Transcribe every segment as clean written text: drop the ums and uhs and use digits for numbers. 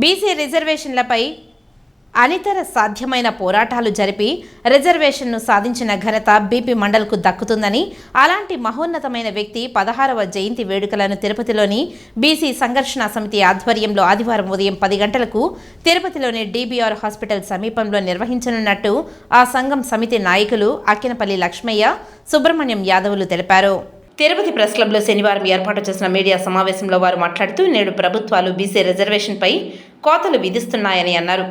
BC రిజర్వేషన్లపై అనితర సాధ్యమైన పోరాటాలు జరిపి రిజర్వేషన్ను సాధించిన ఘనత బీపీ మండల్కు దక్కుతుందని, అలాంటి మహోన్నతమైన వ్యక్తి 16వ జయంతి వేడుకలను తిరుపతిలోని బీసీ సంఘర్షణ సమితి ఆధ్వర్యంలో ఆదివారం ఉదయం 10 గంటలకు తిరుపతిలోని డీబీఆర్ హాస్పిటల్ సమీపంలో నిర్వహించనున్నట్టు ఆ సంఘం సమితి నాయకులు అక్కినపల్లి లక్ష్మయ్య, సుబ్రహ్మణ్యం యాదవులు తెలిపారు. తిరుపతి ప్రెస్ క్లబ్లో శనివారం ఏర్పాటు చేసిన మీడియా సమావేశంలో వారు మాట్లాడుతూ, నేడు ప్రభుత్వాలు బీసీ రిజర్వేషన్పై కోతలు విధిస్తున్నాయని అన్నారు.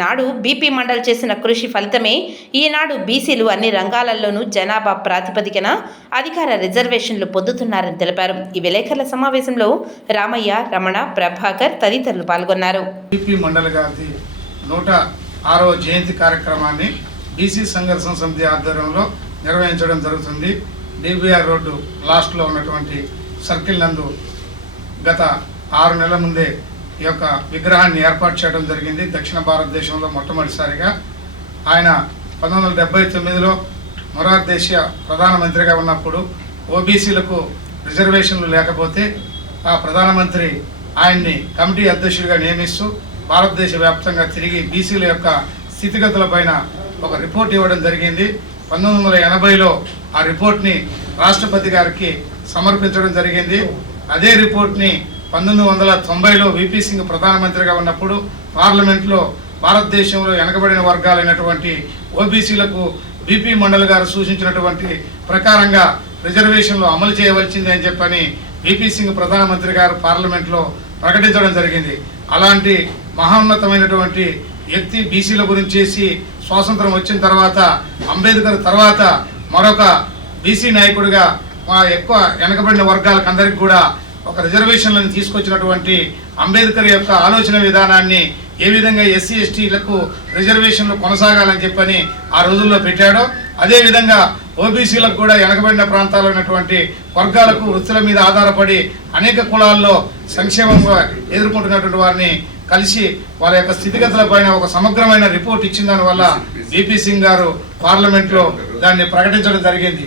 నాడు బీపీ మండల్ చేసిన కృషి ఫలితమే ఈనాడు బీసీలు అన్ని రంగాలలోనూ జనాభా ప్రాతిపదికన అధికార రిజర్వేషన్లు పొందుతున్నారని తెలిపారు. ఈ విలేకరుల సమావేశంలో రామయ్య, రమణ, ప్రభాకర్ తదితరులు పాల్గొన్నారు. బీపీ మండల్ గారి 106వ జయంతి కార్యక్రమాన్ని బీసీ సంఘర్షణ సమితి ఆధ్వర్యంలో నిర్వహించడం జరుగుతుంది. డీబీఆర్ రోడ్డు లాస్ట్లో ఉన్నటువంటి సర్కిల్ నందు గత 6 నెలల ముందే ఈ యొక్క విగ్రహాన్ని ఏర్పాటు చేయడం జరిగింది. దక్షిణ భారతదేశంలో మొట్టమొదటిసారిగా ఆయన 1979లో మొరార్ దేశీయ ప్రధానమంత్రిగా ఉన్నప్పుడు ఓబీసీలకు రిజర్వేషన్లు లేకపోతే ఆ ప్రధానమంత్రి ఆయన్ని కమిటీ అధ్యక్షుడిగా నియమిస్తూ భారతదేశ వ్యాప్తంగా తిరిగి బీసీల యొక్క స్థితిగతులపైన ఒక రిపోర్ట్ ఇవ్వడం జరిగింది. 1980లో ఆ రిపోర్ట్ని రాష్ట్రపతి గారికి సమర్పించడం జరిగింది. అదే రిపోర్ట్ని 1990లో విపి సింగ్ ప్రధానమంత్రిగా ఉన్నప్పుడు పార్లమెంట్లో భారతదేశంలో వెనకబడిన వర్గాలైనటువంటి ఓబీసీలకు బీపీ మండల్ గారు సూచించినటువంటి ప్రకారంగా రిజర్వేషన్లు అమలు చేయవలసిందే అని చెప్పని విపి సింగ్ ప్రధానమంత్రి గారు పార్లమెంట్లో ప్రకటించడం జరిగింది. అలాంటి మహోన్నతమైనటువంటి వ్యక్తి బీసీల గురించి స్వాతంత్రం వచ్చిన తర్వాత అంబేద్కర్ తర్వాత మరొక బీసీ నాయకుడిగా మా ఎక్కువ వెనకబడిన వర్గాలకు అందరికీ కూడా ఒక రిజర్వేషన్లను తీసుకొచ్చినటువంటి అంబేద్కర్ యొక్క ఆలోచన విధానాన్ని ఏ విధంగా ఎస్సీ ఎస్టీలకు రిజర్వేషన్లు కొనసాగాలని చెప్పని ఆ రోజుల్లో పెట్టాడో, అదేవిధంగా ఓబీసీలకు కూడా వెనకబడిన ప్రాంతాల్లో ఉన్నటువంటి వర్గాలకు వృత్తుల మీద ఆధారపడి అనేక కులాల్లో సంక్షేమంగా ఎదుర్కొంటున్నటువంటి వారిని కలిసి వాళ్ళ యొక్క స్థితిగతుల పైన ఒక సమగ్రమైన రిపోర్ట్ ఇచ్చిన దానివల్ల విపి సింగ్ గారు పార్లమెంట్లో దాన్ని ప్రకటించడం జరిగింది.